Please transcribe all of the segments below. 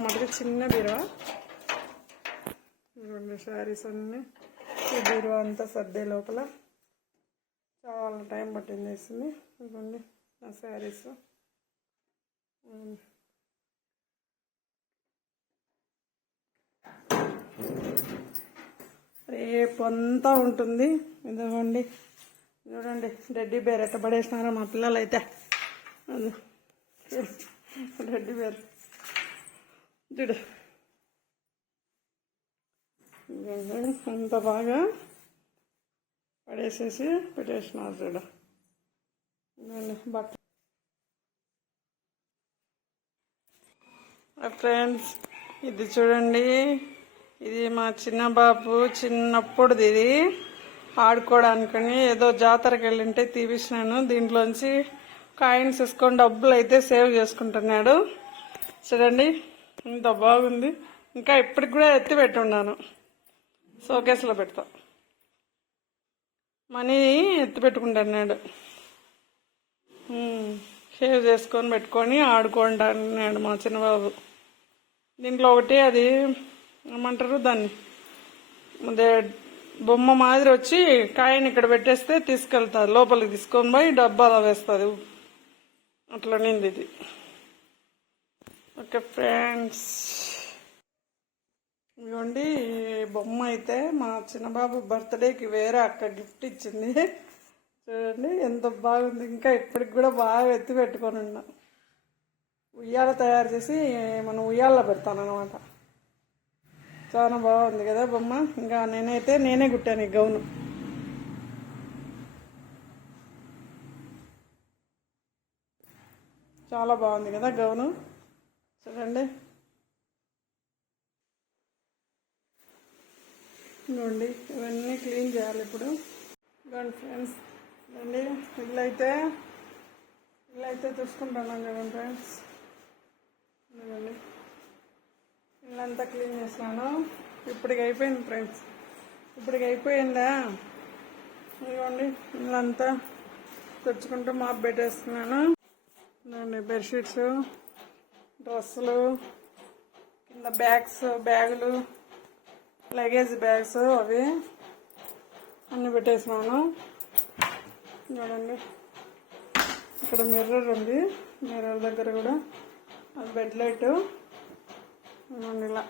మటుకు చిన్న బీరువా. రెండు శారీస్ అన్నీ ఈ బీరువా అంతా సర్దే లోపల చాలా టైం పట్టింది వేసింది. ఇవ్వండి నా శారీస్. రేపు అంతా ఉంటుంది. ఇదిగోండి చూడండి రెడ్డి బేర్ ఎట్ట పడేసినారో మా పిల్లలు అయితే. అది రెడ్డి బేర్ చూడు అంత బాగా పడేసేసి పెట్టేసినారు చూడు. బట్ట ఫ్రెండ్స్ ఇది చూడండి, ఇది మా చిన్న బాబు చిన్నప్పుడుది. ఇది ఆడుకోవడానికని ఏదో జాతరకి వెళ్ళింటే తీపిచ్చినాను. దీంట్లోంచి కాయిన్స్ వేసుకొని డబ్బులు అయితే సేవ్ చేసుకుంటున్నాడు. చూడండి ఇంత బాగుంది. ఇంకా ఇప్పటికి కూడా ఎత్తి పెట్టున్నాను, షోకేస్లో పెడతా. మనీ ఎత్తి పెట్టుకుంటున్నాడు, సేవ్ చేసుకొని పెట్టుకొని ఆడుకుంటున్నాడు మా చిన్నబాబు. దీంట్లో ఒకటి అది ఏమంటారు దాన్ని, అదే బొమ్మ మాదిరి వచ్చి కాయని ఇక్కడ పెట్టేస్తే తీసుకెళ్తారు, లోపలికి తీసుకొని పోయి డబ్బాలో వేస్తుంది. అట్లా నింది ఇది. ఓకే ఫ్రెండ్స్, ఇదిగోండి ఈ బొమ్మ అయితే మా చిన్నబాబు బర్త్డేకి వేరే అక్క గిఫ్ట్ ఇచ్చింది. చూడండి ఎంత బాగుంది. ఇంకా ఇప్పటికి కూడా బాగా ఎత్తి పెట్టుకొని ఉన్నా. ఉయ్యాల తయారు చేసి మనం ఉయ్యాల్లో పెడతానమాట. చాలా బాగుంది కదా బొమ్మ. ఇంకా నేనే కుట్టాను ఈ గౌను. చాలా బాగుంది కదా గౌను. చూడండి ఇవ్వండి, ఇవన్నీ క్లీన్ చేయాలి ఇప్పుడు. ఇవ్వండి ఫ్రెండ్స్, ఇవ్వండి ఇల్లు అయితే చూసుకుంటున్నాను కదా ఫ్రెండ్స్. ఇవ్వండి ఇల్లంతా క్లీన్ చేసినాను. ఇప్పటికి అయిపోయింది ఫ్రెండ్స్, ఇప్పటికి అయిపోయిందా. ఇవ్వండి ఇల్లంతా తెచ్చుకుంటూ మాప్ పెట్టేస్తున్నాను. ఇవ్వండి బెడ్షీట్స్, డ్రెస్సులు, కింద బ్యాగులు, లగేజ్ బ్యాగ్స్ అవి అన్నీ పెట్టేసినాను. చూడండి ఇక్కడ మిర్రర్ ఉంది, మిర్రర్ దగ్గర కూడా అది బెడ్ లైట్. ఇలా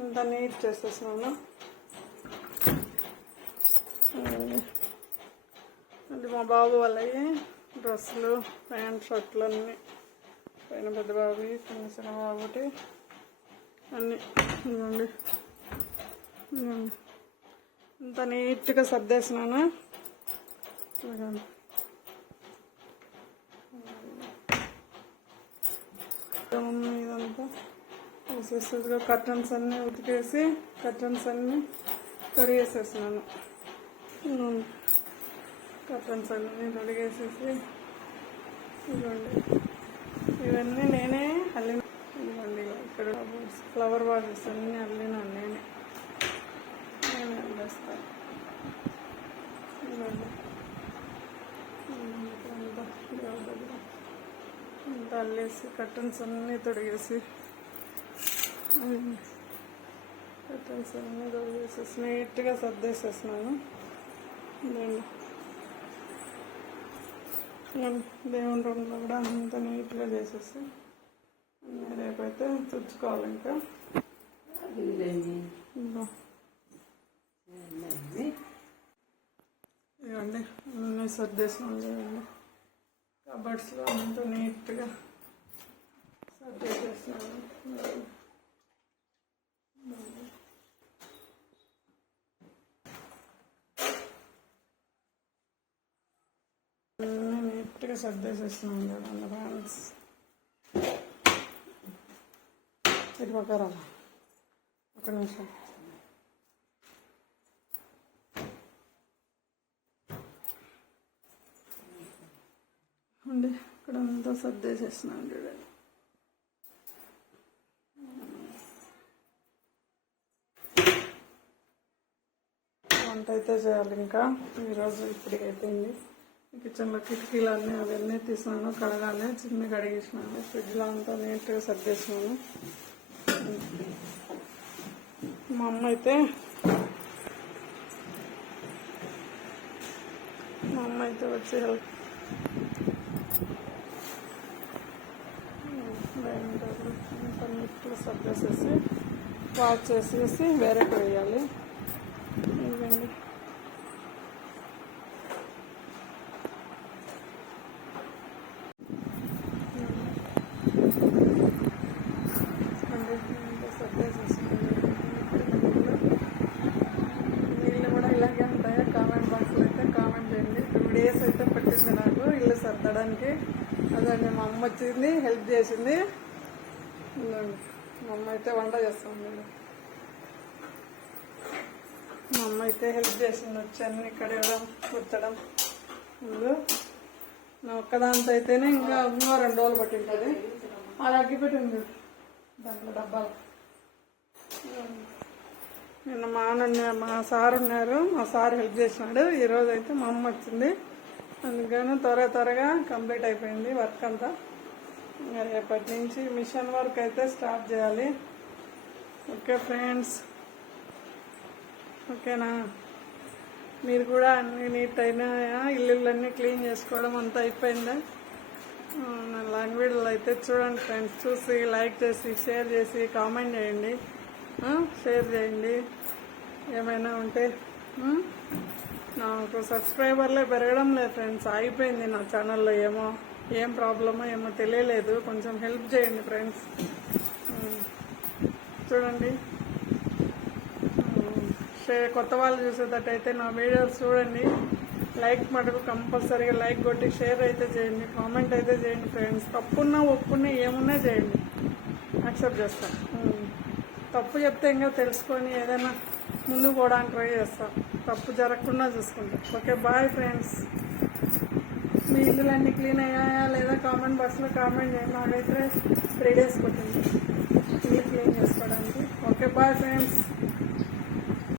ఇంత నీట్ చేసేసినాను. అది మా బాబు వాళ్ళవి డ్రెస్సులు, ప్యాంట్ షర్ట్లు అన్నీ, పైన పెద్ద బాబువి, చిన్న బాబుటి అన్నీ. ఇవ్వండి ఇంత నీట్గా సర్దేసినాను. ఇదంతా వేసేసేదిగా కర్టన్స్ అన్నీ ఉతికేసి కర్టన్స్ అన్నీ తొడిగేసేసినాను. కర్టన్స్ అన్నీ తొడిగేసేసి ఇవ్వండి ఇవన్నీ నేనే అల్లిన. ఇవ్వండి ఇక్కడ ఫ్లవర్ వాజెస్ అన్నీ అల్లినాను నేనే అల్లేస్తాను. ఇవ్వండి అంతా అల్లేసి కర్టన్స్ అన్నీ తొడిగేసి నీట్గా సర్దేసేసినాను. దేవుని రూమ్లో కూడా అంత నీట్గా చేసేసి రేపైతే తుడుచుకోవాలి. ఇంకా ఇవ్వండి అన్నీ సర్దేసినాను. చూడండి కబర్డ్స్లో అంతా నీట్గా సర్దేసేసినాను. అన్నీ నీట్గా సర్దేసేసినాను. చూడండి ఫ్రెండ్స్, ఇటు పక్కరా ఒక నిమిషం. అండి ఇక్కడ అంతా సర్దేసేసినాను. చూడండి వంట అయితే చేయాలి ఇంకా ఈరోజు. ఇప్పటికి అయిపోయింది. కిచెన్లో కిటికీలు అన్నీ అవన్నీ తీసినాను, కడగాలి. చిన్న కడిగేసినాను. ఫ్రిడ్జ్లో అంతా నీట్గా సర్దేసినాను. అమ్మ అయితే వచ్చి హెల్ప్ నీట్లో సర్దేసేసి వాష్ చేసేసి వేరేకి వేయాలి. ఇవ్వండి. నీళ్ళు కూడా ఇలాగే ఉంటాయా? కామెంట్ బాక్స్లో అయితే కామెంట్ చేయండి. 2 days అయితే పట్టింది నాకు ఇల్లు సర్దడానికి. అదండి మా అమ్మ వచ్చింది, హెల్ప్ చేసింది. మా అమ్మ అయితే వంట చేస్తుంది. మా అమ్మ అయితే హెల్ప్ చేసింది, వచ్చి అన్ని కడగడం కుట్టడం. ముందు నా ఒక్కదాంతో అయితేనే ఇంకా 2 రోజులు పట్టింటుంది. అలా అగ్గి పెట్టింది దాంట్లో డబ్బాలు. నిన్న మా సార్ ఉన్నారు, మా సార్ హెల్ప్ చేసినాడు. ఈరోజు అయితే మా అమ్మ వచ్చింది, అందుకని త్వరగా కంప్లీట్ అయిపోయింది వర్క్ అంతా. రేపటి నుంచి మిషన్ వర్క్ అయితే స్టార్ట్ చేయాలి. ఓకే ఫ్రెండ్స్, ఓకేనా? మీరు కూడా అన్ని నీట్ అయినా ఇల్లులన్నీ క్లీన్ చేసుకోవడం అంతా అయిపోయిందా? నా లాంగ్వేజ్లో అయితే చూడండి ఫ్రెండ్స్, చూసి లైక్ చేసి షేర్ చేసి కామెంట్ చేయండి, షేర్ చేయండి. ఏమైనా ఉంటే నాకు సబ్స్క్రైబర్లే పెరగడం లేదు ఫ్రెండ్స్, అయిపోయింది నా ఛానల్లో. ఏం ప్రాబ్లమో ఏమో తెలియలేదు, కొంచెం హెల్ప్ చేయండి ఫ్రెండ్స్. చూడండి, కొత్త వాళ్ళు చూసేటట్టయితే నా వీడియోస్ చూడండి, లైక్ మటుకు కంపల్సరీగా లైక్ కొట్టి షేర్ అయితే చేయండి, కామెంట్ అయితే చేయండి ఫ్రెండ్స్. తప్పున్నా ఒప్పున్నా ఏమున్నా చేయండి, యాక్సెప్ట్ చేస్తాం. తప్పు చెప్తే ఇంకా తెలుసుకొని ఏదైనా ముందుకు పోవడానికి ట్రై చేస్తాం, తప్పు జరగకుండా చూసుకుంటాం. Okay, bye friends. మీ ఇల్లులన్నీ క్లీన్ అయ్యాయా లేదా కామెంట్ బాక్స్లో కామెంట్ చేయండి. నాకైతే 3 days పట్టింది ఇల్లు క్లీన్ చేసుకోవడానికి. Okay, bye friends.